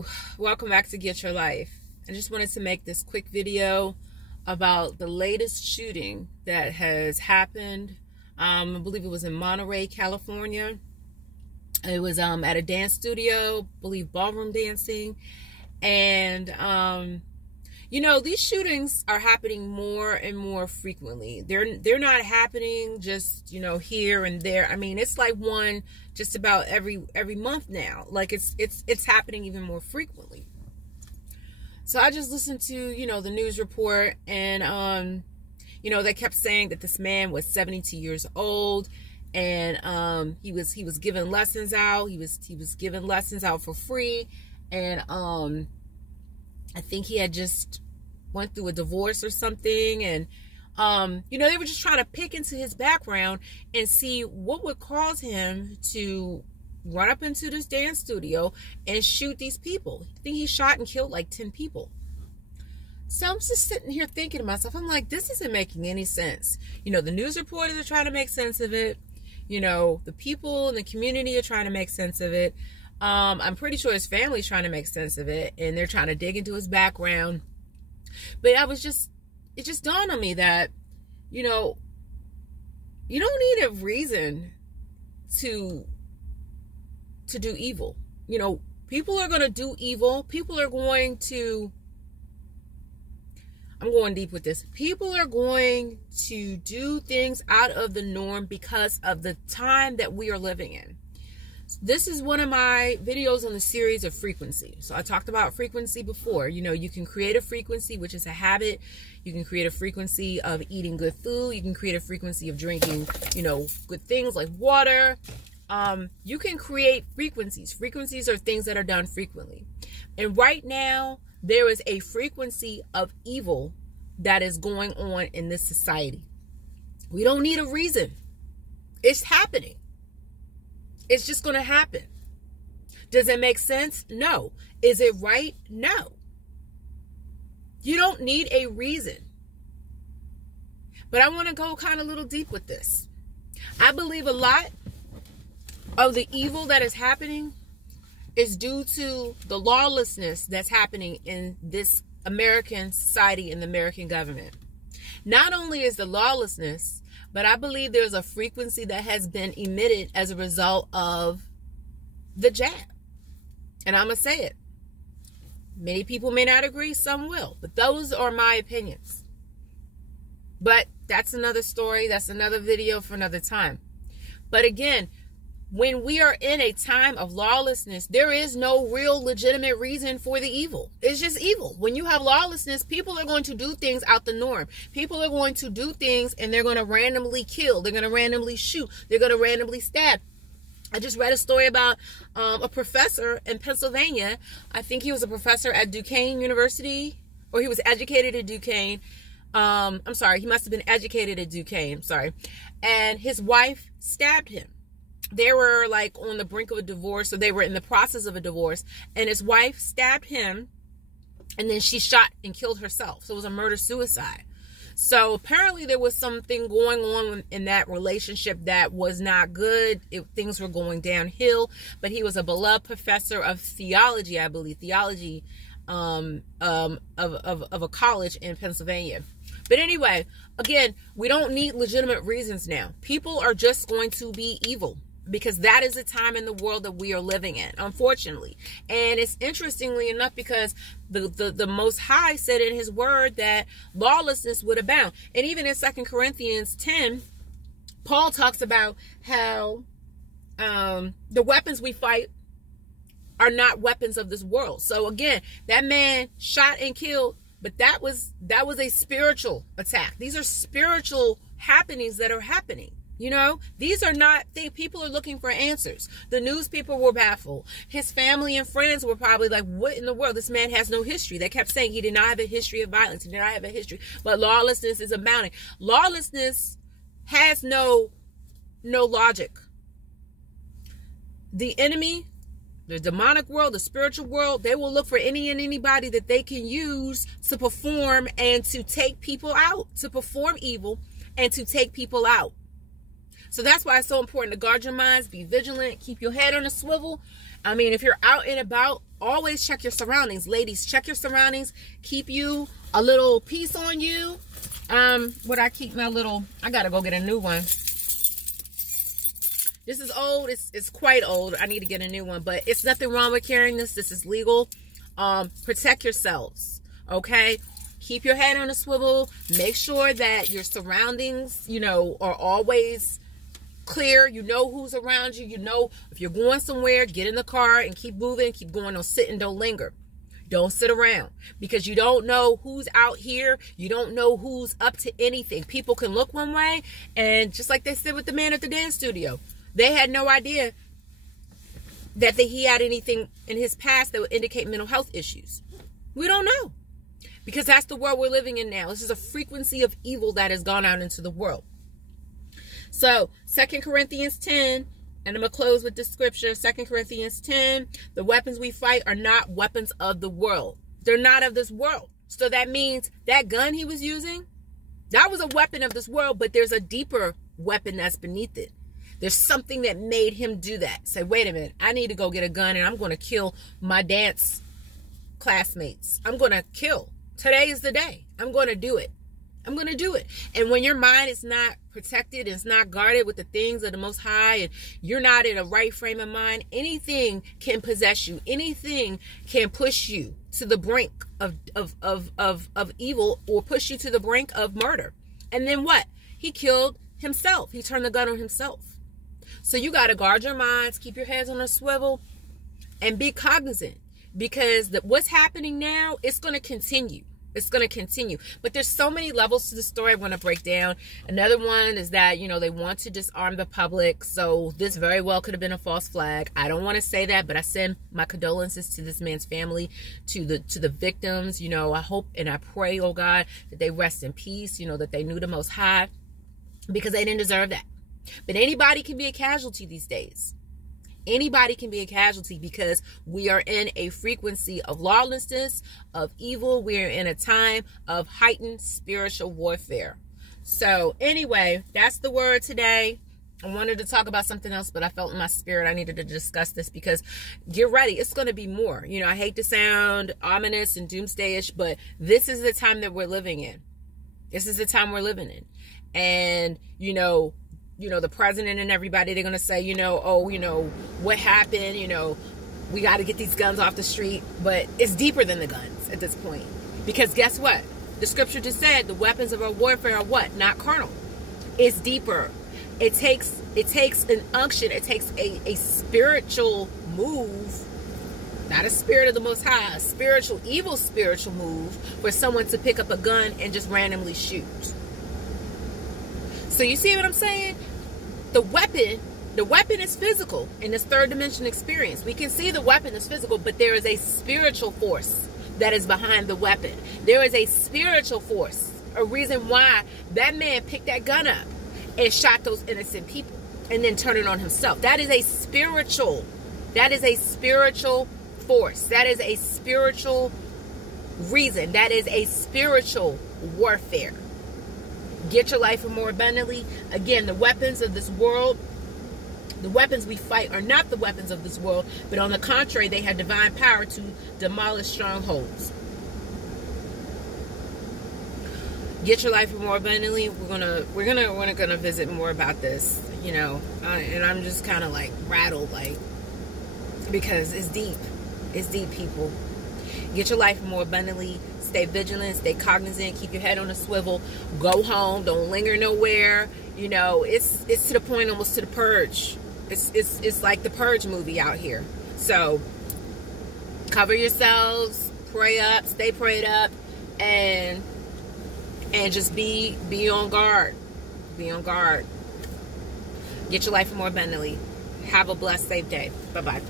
Hello, welcome back to Get Your Life. I just wanted to make this quick video about the latest shooting that has happened. I believe it was in Monterey, California. It was at a dance studio, I believe ballroom dancing. And you know, these shootings are happening more and more frequently. They're not happening just, you know, here and there. I mean, it's like one just about every month now. Like it's happening even more frequently. So I just listened to, you know, the news report, and you know, they kept saying that this man was 72 years old, and he was giving lessons out. He was giving lessons out for free, and I think he had just went through a divorce or something. And, you know, they were just trying to pick into his background and see what would cause him to run up into this dance studio and shoot these people. I think he shot and killed like 10 people. So I'm just sitting here thinking to myself, I'm like, this isn't making any sense. You know, the news reporters are trying to make sense of it. You know, the people in the community are trying to make sense of it. I'm pretty sure his family's trying to make sense of it, and they're trying to dig into his background. But it just dawned on me that, you know, you don't need a reason to do evil. You know, people are going to do evil. People are going to, I'm going deep with this. People are going to do things out of the norm because of the time that we are living in. This is one of my videos on the series of frequency. So I talked about frequency before. You know, you can create a frequency, which is a habit. You can create a frequency of eating good food. You can create a frequency of drinking, you know, good things like water. You can create frequencies. Frequencies are things that are done frequently. And right now, there is a frequency of evil that is going on in this society. We don't need a reason. It's happening. It's just going to happen. Does it make sense? No. Is it right? No. You don't need a reason. But I want to go kind of a little deep with this. I believe a lot of the evil that is happening is due to the lawlessness that's happening in this American society and the American government. Not only is the lawlessness, but I believe there's a frequency that has been emitted as a result of the jab. And I'm going to say it. Many people may not agree, some will. But those are my opinions. But that's another story. That's another video for another time. But again, when we are in a time of lawlessness, there is no real legitimate reason for the evil. It's just evil. When you have lawlessness, people are going to do things out the norm. People are going to do things, and they're going to randomly kill. They're going to randomly shoot. They're going to randomly stab. I just read a story about a professor in Pennsylvania. I think he was a professor at Duquesne University, or he was educated at Duquesne. I'm sorry, he must have been educated at Duquesne. I'm sorry. And his wife stabbed him. They were like on the brink of a divorce, so they were in the process of a divorce, and his wife stabbed him, and then she shot and killed herself. So it was a murder-suicide. So apparently there was something going on in that relationship that was not good. Things were going downhill, but he was a beloved professor of theology, I believe, theology of a college in Pennsylvania. But anyway, again, we don't need legitimate reasons now. People are just going to be evil, because that is the time in the world that we are living in, unfortunately. And it's interestingly enough, because the Most High said in his word that lawlessness would abound. And even in 2 Corinthians 10, Paul talks about how the weapons we fight are not weapons of this world. So again, that man shot and killed, but that was a spiritual attack. These are spiritual happenings that are happening. You know, these are not things. People are looking for answers. The news people were baffled. His family and friends were probably like, what in the world? This man has no history. They kept saying he did not have a history of violence. He did not have a history. But lawlessness is abounding. Lawlessness has no logic. The enemy, the demonic world, the spiritual world, they will look for any and anybody that they can use to perform and to take people out, to perform evil and to take people out. So that's why it's so important to guard your minds, be vigilant, keep your head on a swivel. I mean, if you're out and about, always check your surroundings. Ladies, check your surroundings. Keep you a little piece on you. What I keep my little, I gotta go get a new one. This is old. It's quite old. I need to get a new one, but it's nothing wrong with carrying this. This is legal. Protect yourselves, okay? Keep your head on a swivel. Make sure that your surroundings, you know, are always clear. You know who's around you. You know if you're going somewhere, get in the car and keep moving. Keep going. Don't sit and don't linger. Don't sit around, because you don't know who's out here. You don't know who's up to anything. People can look one way, and just like they said with the man at the dance studio, they had no idea that he had anything in his past that would indicate mental health issues. We don't know, because that's the world we're living in now. This is a frequency of evil that has gone out into the world. So 2 Corinthians 10, and I'm going to close with this scripture. 2 Corinthians 10, the weapons we fight are not weapons of the world. They're not of this world. So that means that gun he was using, that was a weapon of this world, but there's a deeper weapon that's beneath it. There's something that made him do that. Say, wait a minute, I need to go get a gun and I'm going to kill my dance classmates. I'm going to kill. Today is the day. I'm going to do it. I'm going to do it. And when your mind is not protected, it's not guarded with the things of the Most High, and you're not in a right frame of mind, anything can possess you. Anything can push you to the brink of evil, or push you to the brink of murder. And then what? He killed himself. He turned the gun on himself. So you got to guard your minds, keep your heads on a swivel, and be cognizant, because what's happening now, it's going to continue. It's going to continue. But there's so many levels to the story I want to break down. Another one is that, you know, they want to disarm the public. So this very well could have been a false flag. I don't want to say that, but I send my condolences to this man's family, to the victims. You know, I hope and I pray, oh God, that they rest in peace, you know, that they knew the Most High, because they didn't deserve that. But anybody can be a casualty these days. Anybody can be a casualty, because we are in a frequency of lawlessness, of evil. We are in a time of heightened spiritual warfare. So anyway, that's the word today. I wanted to talk about something else, but I felt in my spirit I needed to discuss this, because get ready. It's going to be more. You know, I hate to sound ominous and doomsday-ish, but this is the time that we're living in. This is the time we're living in. And, you know, the president and everybody, they're going to say, you know, oh, you know, what happened? You know, we got to get these guns off the street. But it's deeper than the guns at this point. Because guess what? The scripture just said the weapons of our warfare are what? Not carnal. It's deeper. It takes an unction. It takes a spiritual move, not a spirit of the Most High, a spiritual, evil spiritual move for someone to pick up a gun and just randomly shoot. So you see what I'm saying? The weapon is physical in this third dimension experience. We can see the weapon is physical, but there is a spiritual force that is behind the weapon. There is a spiritual force, a reason why that man picked that gun up and shot those innocent people and then turned it on himself. That is a spiritual force. That is a spiritual reason. That is a spiritual warfare. Get your life more abundantly. Again, the weapons of this world, the weapons we fight are not the weapons of this world, but on the contrary, they have divine power to demolish strongholds. Get your life more abundantly. We're gonna visit more about this, you know, and I'm just kind of like rattled, like, because it's deep. It's deep, people. Get your life more abundantly. Stay vigilant, stay cognizant, keep your head on a swivel, go home, don't linger nowhere. You know, it's to the point almost to the purge. It's like the Purge movie out here. So cover yourselves, pray up, stay prayed up, and just be on guard. Be on guard. Get your life more abundantly. Have a blessed, safe day. Bye-bye.